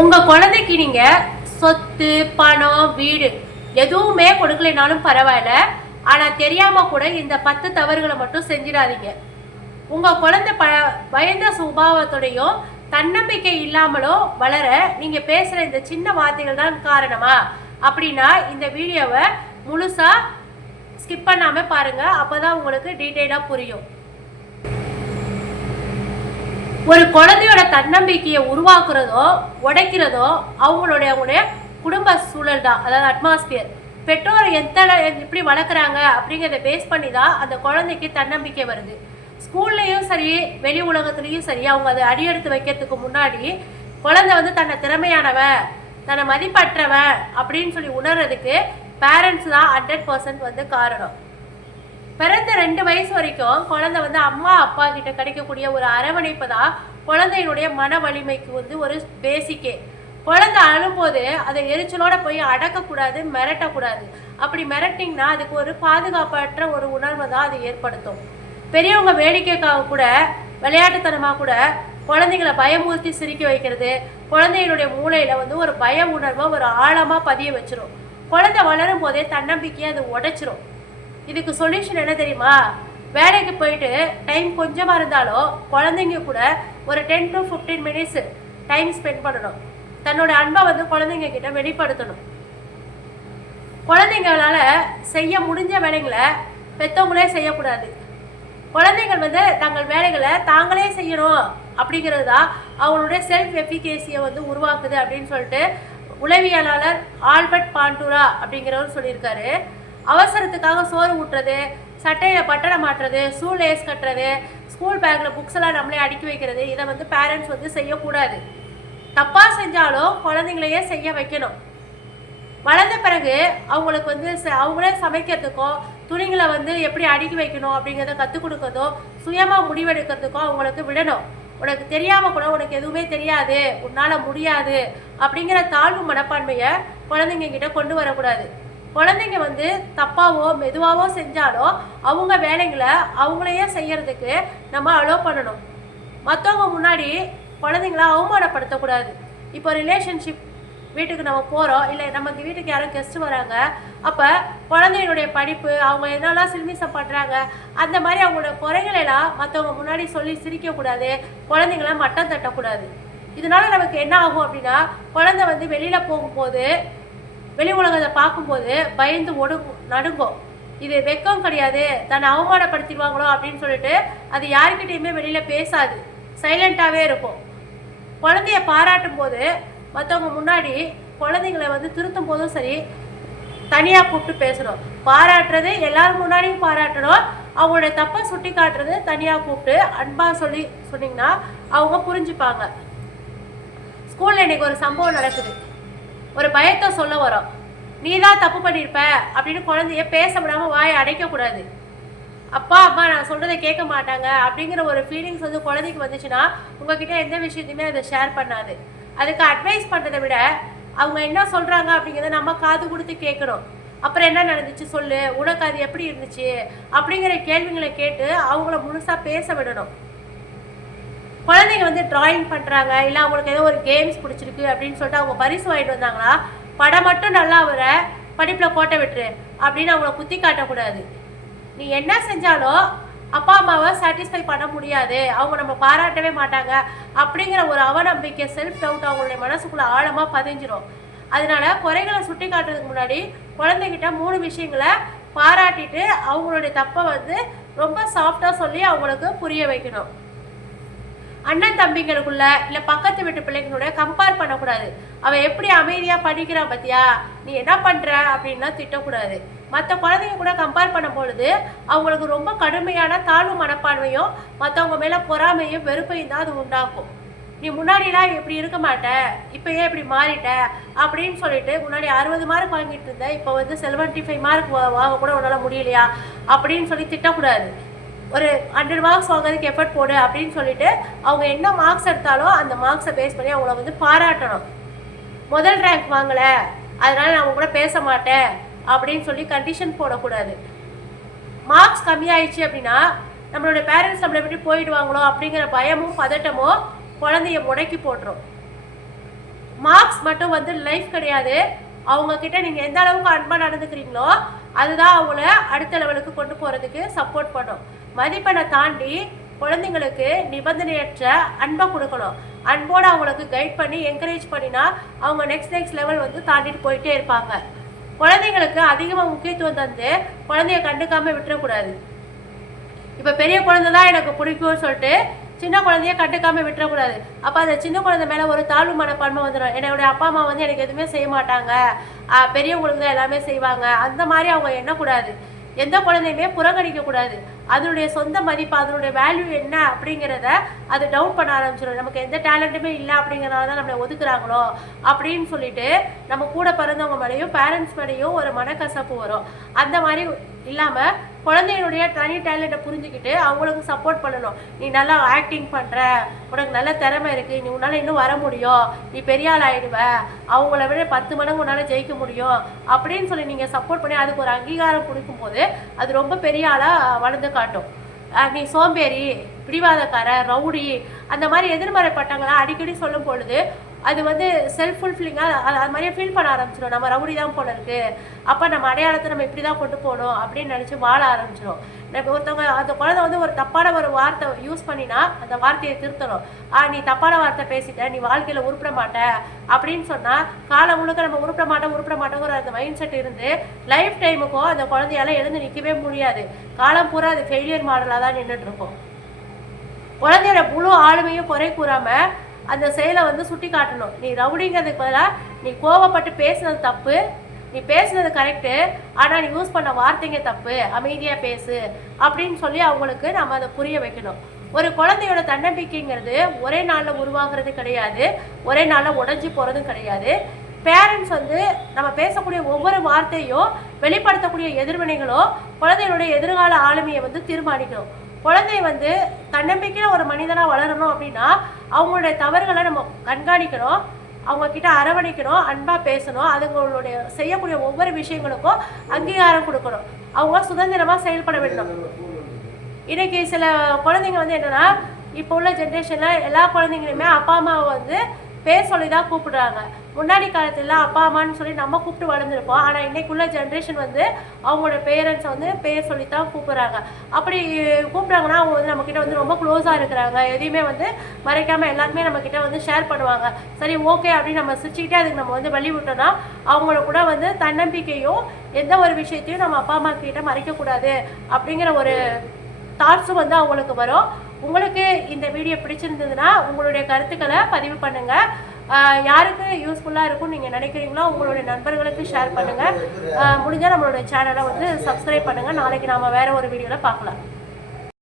உங்கள் குழந்தைக்கு நீங்கள் சொத்து பணம் வீடு எதுவுமே கொடுக்கலைனாலும் பரவாயில்ல, ஆனால் தெரியாமல் கூட இந்த 10 தவறுகளை மட்டும் செஞ்சிடாதீங்க. உங்கள் குழந்தை பயந்த சுபாவத்தோடையும் தன்னம்பிக்கை இல்லாமலோ வளர நீங்கள் பேசுகிற இந்த சின்ன வார்த்தைகள் தான் காரணமா அப்படின்னா இந்த வீடியோவை முழுசாக ஸ்கிப் பண்ணாமல் பாருங்கள். அப்போ தான் உங்களுக்கு டீட்டெயிலாக புரியும். ஒரு குழந்தையோட தன்னம்பிக்கையை உருவாக்குறதோ உடைக்கிறதோ அவங்களுடைய குடும்ப சூழல் தான், அதாவது அட்மாஸ்பியர். பெற்றோர் எப்படி வளர்க்குறாங்க அப்படிங்கிறத பேஸ் பண்ணி தான் அந்த குழந்தைக்கு தன்னம்பிக்கை வருது. ஸ்கூல்லையும் சரி வெளி உலகத்துலேயும் சரி அவங்க அதை அடியெடுத்து வைக்கிறதுக்கு முன்னாடி குழந்தை தன்னை திறமையானவன் தன்னை மதிப்பற்றவன் அப்படின்னு சொல்லி உணர்றதுக்கு பேரண்ட்ஸ் தான் 100% காரணம். பிறந்த 2 வயசு வரைக்கும் குழந்தை அம்மா அப்பா கிட்ட கிடைக்கக்கூடிய ஒரு அரவணைப்பு தான் குழந்தையினுடைய மன வலிமைக்கு ஒரு பேசிக்கே. குழந்தை அழும்போது அதை எரிச்சலோட போய் அடக்கக்கூடாது, மிரட்டக்கூடாது. அப்படி மிரட்டிங்கன்னா அதுக்கு ஒரு பாதுகாப்பற்ற ஒரு உணர்வை தான் அது ஏற்படுத்தும். பெரியவங்க வேடிக்கைக்காக கூட விளையாட்டுத்தனமாக கூட குழந்தைங்களை பயமூர்த்தி சிரிக்க வைக்கிறது குழந்தைகளுடைய மூளையில் ஒரு பய உணர்வை ஒரு ஆழமாக பதிய வச்சிரும். குழந்தை வளரும் போதே தன்னம்பிக்கையை அது உடைச்சிரும். இதுக்கு சொல்யூஷன் என்ன தெரியுமா? வேலைக்கு போயிட்டு டைம் கொஞ்சமாக இருந்தாலும் குழந்தைங்க கூட ஒரு 10 to 15 minutes டைம் ஸ்பெண்ட் பண்ணணும். தன்னோட அன்பை குழந்தைங்க கிட்ட வெளிப்படுத்தணும். குழந்தைங்களால செய்ய முடிஞ்ச வேலைகளை பெற்றவங்களே செய்யக்கூடாது. குழந்தைகள் தங்கள் வேலைகளை தாங்களே செய்யணும் அப்படிங்கிறது தான் அவங்களுடைய செல்ஃப் எஃபிகேசியை உருவாக்குது அப்படின்னு சொல்லிட்டு உளவியலாளர் ஆல்பர்ட் பாண்டூரா அப்படிங்கிறவர் சொல்லியிருக்காரு. அவசரத்துக்காக சோறு ஊட்டுறது, சட்டையில் பட்டணம் மாட்டுறது, ஷூ லேஸ் கட்டுறது, ஸ்கூல் பேக்கில் புக்ஸ் எல்லாம் நம்மளே அடுக்கி வைக்கிறது, இதை பேரண்ட்ஸ் செய்யக்கூடாது. தப்பாக செஞ்சாலும் குழந்தைங்களையே செய்ய வைக்கணும். வளர்ந்த பிறகு அவங்களுக்கு அவங்களே சமைக்கிறதுக்கோ துணிங்களை எப்படி அடுக்கி வைக்கணும் அப்படிங்கிறத கற்றுக் கொடுக்கறதோ சுயமாக முடிவெடுக்கிறதுக்கோ அவங்களுக்கு விடணும். உனக்கு தெரியாமல் கூட உனக்கு எதுவுமே தெரியாது, உன்னால் முடியாது அப்படிங்கிற தாழ்வு மனப்பான்மையை குழந்தைங்க கிட்ட கொண்டு வரக்கூடாது. குழந்தைங்க தப்பாவோ மெதுவாவோ செஞ்சாலும் அவங்க வேலைங்களை அவங்களையே செய்யறதுக்கு நம்ம அலோவ் பண்ணணும். மற்றவங்க முன்னாடி குழந்தைங்கள அவமானப்படுத்தக்கூடாது. இப்போ ரிலேஷன்ஷிப் வீட்டுக்கு நம்ம போகிறோம், இல்லை நமக்கு வீட்டுக்கு யாரும் கெஸ்ட்டு வராங்க, அப்போ குழந்தைகளுடைய படிப்பு அவங்க என்னெல்லாம் சில்மிசம் பண்ணுறாங்க அந்த மாதிரி அவங்களோட குறைகளெல்லாம் மற்றவங்க முன்னாடி சொல்லி சிரிக்கக்கூடாது, குழந்தைங்கள மட்டம் தட்டக்கூடாது. இதனால் நமக்கு என்ன ஆகும் அப்படின்னா குழந்தை வெளியில் போகும்போது வெளி உலகத்தை பார்க்கும்போது பயந்து நடுங்கும். இது வெக்கம் கிடையாது, தன்னை அவமானப்படுத்திடுவாங்களோ அப்படின்னு சொல்லிட்டு அது யாருக்கிட்டையுமே வெளியில் பேசாது, சைலண்ட்டாகவே இருக்கும். குழந்தைய பாராட்டும் போது மற்றவங்க முன்னாடி குழந்தைங்களை திருத்தும் போதும் சரி தனியாக கூப்பிட்டு பேசணும். பாராட்டுறது எல்லாரும் முன்னாடியும் பாராட்டணும், அவங்களுடைய தப்பை சுட்டி காட்டுறது தனியாக கூப்பிட்டு அன்பாக சொன்னீங்கன்னா அவங்க புரிஞ்சுப்பாங்க. ஸ்கூலில் இன்றைக்கி ஒரு சம்பவம் நடக்குது. ஒரு பயத்தை சொல்ல வரோம், நீ தான் தப்பு பண்ணியிருப்ப அப்படின்னு குழந்தைய பேச விடாமல் வாயை அடைக்கக்கூடாது. அப்பா அம்மா நான் சொல்கிறத கேட்க மாட்டாங்க அப்படிங்கிற ஒரு ஃபீலிங்ஸ் குழந்தைக்கு வந்துச்சுன்னா உங்ககிட்ட எந்த விஷயத்தையுமே அதை ஷேர் பண்ணாது. அதுக்கு அட்வைஸ் பண்ணுறதை விட அவங்க என்ன சொல்கிறாங்க அப்படிங்கிறத நம்ம காது கொடுத்து கேட்கணும். அப்புறம் என்ன நடந்துச்சு சொல்லு, உனக்கு அது எப்படி இருந்துச்சு அப்படிங்கிற கேள்விகளை கேட்டு அவங்கள முழுசாக பேச விடணும். குழந்தைங்க டிராயிங் பண்ணுறாங்க, இல்லை அவங்களுக்கு ஏதோ ஒரு கேம்ஸ் பிடிச்சிருக்கு அப்படின்னு சொல்லிட்டு அவங்க பரிசு வாங்கிட்டு வந்தாங்களா படம் மட்டும் நல்லா வர படிப்பில் கோட்டை விட்டுரு அப்படின்னு அவங்கள குத்தி காட்டக்கூடாது. நீ என்ன செஞ்சாலும் அப்பா அம்மாவை சாட்டிஸ்ஃபை பண்ண முடியாது, அவங்க நம்ம பாராட்டவே மாட்டாங்க அப்படிங்கிற ஒரு அவநம்பிக்கை செல்ஃப் டவுட் அவங்களுடைய மனசுக்குள்ளே ஆழமாக பதிஞ்சிடும். அதனால குறைகளை சுட்டி காட்டுறதுக்கு முன்னாடி குழந்தைகிட்ட 3 விஷயங்களை பாராட்டிட்டு அவங்களுடைய தப்பை ரொம்ப சாஃப்டாக சொல்லி அவங்களுக்கு புரிய வைக்கணும். அண்ணன் தம்பிங்களுக்குள்ள இல்லை பக்கத்து வீட்டு பிள்ளைங்களோட கம்பேர் பண்ணக்கூடாது. அவன் எப்படி அமைதியாக படிக்கிறான் பத்தியா, நீ என்ன பண்ணுற அப்படின்னா திட்டக்கூடாது. மற்ற குழந்தைங்க கூட கம்பேர் பண்ணும் பொழுது அவங்களுக்கு ரொம்ப கடுமையான தாழ்வு மனப்பான்மையும் மற்றவங்க மேலே பொறாமையும் வெறுப்பையும் தான் அது உண்டாக்கும். நீ முன்னாடிலாம் இப்படி இருக்க மாட்ட, இப்போ ஏன் இப்படி மாறிட்ட அப்படின்னு சொல்லிட்டு முன்னாடி 60 மார்க் வாங்கிட்டு இருந்த இப்போ 75 மார்க் வாங்க கூட உன்னால் முடியலையா அப்படின்னு சொல்லி திட்டக்கூடாது. ஒரு 100 மார்க்ஸ் வாங்குறதுக்கு எஃபர்ட் போடு அப்படின்னு சொல்லிட்டு அவங்க என்ன மார்க்ஸ் எடுத்தாலும் அந்த மார்க்ஸை பேஸ் பண்ணி அவங்கள பாராட்டணும். முதல் ரேங்க் வாங்கலை அதனால நான் அவங்க கூட பேச மாட்டேன் அப்படின்னு சொல்லி கண்டிஷன் போடக்கூடாது. மார்க்ஸ் கம்மியாயிடுச்சு அப்படின்னா நம்மளோட பேரண்ட்ஸ் நம்மளை விட்டு போயிடுவாங்களோ அப்படிங்கிற பயமும் பதட்டமும் குழந்தைய முடக்கி போட்டுரும். மார்க்ஸ் மட்டும் வந்து லைஃப் கிடையாது. அவங்கக்கிட்ட நீங்கள் எந்த அளவுக்கு அன்பாக நடந்துக்கிறீங்களோ அதுதான் அவங்கள அடுத்த லெவலுக்கு கொண்டு போகிறதுக்கு சப்போர்ட் பண்ணும். மதிப்பெண்ணை தாண்டி குழந்தைங்களுக்கு நிபந்தனையற்ற அன்பை கொடுக்கணும். அன்போடு அவங்களுக்கு கைட் பண்ணி என்கரேஜ் பண்ணினா அவங்க நெக்ஸ்ட் லெவல் வந்து தாண்டிட்டு போயிட்டே இருப்பாங்க. குழந்தைங்களுக்கு அதிகமாக முக்கியத்துவம் தந்து குழந்தைய கண்டுக்காமல் விட்டுறக்கூடாது. இப்போ பெரிய குழந்தை தான் எனக்கு பிடிக்கும்னு சொல்லிட்டு சின்ன குழந்தைய கண்டுக்காமல் விட்டுறக்கூடாது. அப்போ அந்த சின்ன குழந்தை மேலே ஒரு தாழ்வு மனப்பான்மை வந்துடும். என்னுடைய அப்பா அம்மா வந்து எனக்கு எதுவுமே செய்ய மாட்டாங்க, பெரியவங்களுக்கு தான் எல்லாமே செய்வாங்க, அந்த மாதிரி அவங்க எண்ணக்கூடாது. எந்த குழந்தையுமே புறக்கணிக்கக்கூடாது. அதனுடைய சொந்த மதிப்பு, அதனுடைய வேல்யூ என்ன அப்படிங்கிறத அது டவுட் பண்ண ஆரம்பிச்சிடும். நமக்கு எந்த டேலண்ட்டுமே இல்லை அப்படிங்கிறனால தான் நம்மளை ஒதுக்குறாங்களோ அப்படின்னு சொல்லிட்டு நம்ம கூட பிறந்தவங்க மேலேயும் பேரண்ட்ஸ் மேலேயும் ஒரு மனக்கசப்பு வரும். அந்த மாதிரி இல்லாமல் குழந்தைகளுடைய தனி டேலண்ட்டை புரிஞ்சுக்கிட்டு அவங்களுக்கு சப்போர்ட் பண்ணணும். நீ நல்லா ஆக்டிங் பண்ணுற, உனக்கு நல்ல திறமை இருக்குது, நீ உன்னால் இன்னும் வர முடியும், நீ பெரிய ஆள் ஆகிடுவ, அவங்கள விட 10 மடங்கு உன்னால் ஜெயிக்க முடியும் அப்படின்னு சொல்லி நீங்கள் சப்போர்ட் பண்ணி அதுக்கு ஒரு அங்கீகாரம் கொடுக்கும்போது அது ரொம்ப பெரிய ஆளாக வளர்ந்து காட்டும். நீ சோம்பேறி, பிடிவாதக்கார, ரவுடி, அந்த மாதிரி எதிர்மறை பட்டங்களாம் அடிக்கடி சொல்லும் பொழுது அது வந்து செல்ஃப் ஃபுல்ஃபில்லிங்காக அது மாதிரியே ஃபீல் பண்ண ஆரம்பிச்சிடும். நம்ம ரவுடி தான் போல இருக்குது, அப்போ நம்ம அடையாளத்தை நம்ம இப்படி தான் கொண்டு போகணும் அப்படின்னு நினச்சி வாழ ஆரம்பிச்சிடும். நம்ம ஒருத்தவங்க அந்த குழந்தை வந்து ஒரு தப்பான ஒரு வார்த்தை யூஸ் பண்ணினா அந்த வார்த்தையை திருத்தணும். நீ தப்பான வார்த்தை பேசிட்ட, நீ வாழ்க்கையில் உருப்பிட மாட்ட அப்படின்னு சொன்னால் காலம் முழுக்க நம்ம உருப்பிட மாட்டோங்கிற அந்த மைண்ட் செட் இருந்து லைஃப் டைமுக்கும் அந்த குழந்தையால் எழுந்து நிற்கவே முடியாது. காலம் பூரா அது ஃபெயிலியர் மாடலாக தான் நின்றுட்டு இருக்கும். குழந்தையோட முழு ஆளுமையும் குறை கூறாமல் அந்த செயலை வந்து சுட்டி காட்டணும். நீ ரவுடிங்கிறதுக்கு பதிலாக நீ கோவப்பட்டு பேசுனது தப்பு, நீ பேசுனது கரெக்டு, ஆனால் நீ யூஸ் பண்ண வார்த்தைங்க தப்பு, அமைதியாக பேசு அப்படின்னு சொல்லி அவங்களுக்கு நம்ம அதை புரிய வைக்கணும். ஒரு குழந்தையோட தன்னம்பிக்கைங்கிறது ஒரே நாளில் உருவாகிறது கிடையாது, ஒரே நாளில் உடஞ்சி போகிறதும் கிடையாது. பேரண்ட்ஸ் வந்து நம்ம பேசக்கூடிய ஒவ்வொரு வார்த்தையும் வெளிப்படுத்தக்கூடிய எதிர்வினைகளும் குழந்தைகளுடைய எதிர்கால ஆளுமையை வந்து தீர்மானிக்கணும். குழந்தை வந்து தன்னம்பிக்கையில் ஒரு மனிதனாக வளரணும் அப்படின்னா அவங்களுடைய தவறுகளை நம்ம கண்காணிக்கணும், அவங்கக்கிட்ட அரவணைக்கணும், அன்பாக பேசணும், அதுங்களுடைய செய்யக்கூடிய ஒவ்வொரு விஷயங்களுக்கும் அங்கீகாரம் கொடுக்கணும், அவங்க சுதந்திரமாக செயல்பட விடணும். இன்றைக்கி சில குழந்தைங்க வந்து என்னென்னா இப்போ உள்ள ஜென்ரேஷனில் எல்லா குழந்தைங்களுமே அப்பா அம்மாவை வந்து பேர் சொல்லி தான் கூப்பிடுறாங்க. முன்னாடி காலத்தில் அப்பா அம்மான்னு சொல்லி நம்ம கூப்பிட்டு வளர்ந்துருப்போம். ஆனால் இன்றைக்குள்ள ஜென்ரேஷன் வந்து அவங்களோட பேரண்ட்ஸை வந்து பேர் சொல்லி தான் கூப்பிட்றாங்க. அப்படி கூப்பிட்றாங்கன்னா அவங்க வந்து நம்மக்கிட்ட வந்து ரொம்ப க்ளோஸாக இருக்கிறாங்க, எதையுமே வந்து மறைக்காமல் எல்லாருமே நம்மக்கிட்ட வந்து ஷேர் பண்ணுவாங்க. சரி ஓகே அப்படின்னு நம்ம சிரிச்சுக்கிட்டே அதுக்கு நம்ம வந்து வழி விட்டோம்னா அவங்கள கூட வந்து தன்னம்பிக்கையும் எந்த ஒரு விஷயத்தையும் நம்ம அப்பா அம்மா கிட்ட மறைக்கக்கூடாது அப்படிங்கிற ஒரு தாட்ஸும் வந்து அவங்களுக்கு வரும். உங்களுக்கு இந்த வீடியோ பிடிச்சிருந்ததுன்னா உங்களுடைய கருத்துக்களை பதிவு பண்ணுங்கள். யாருக்கு யூஸ்ஃபுல்லாக இருக்கும் நீங்கள் நினைக்கிறீங்களோ உங்களுடைய நண்பர்களுக்கு ஷேர் பண்ணுங்கள். முடிஞ்சால் நம்மளுடைய சேனலை வந்து சப்ஸ்கிரைப் பண்ணுங்கள். நாளைக்கு நாம் வேறு ஒரு வீடியோவில் பார்க்கலாம்.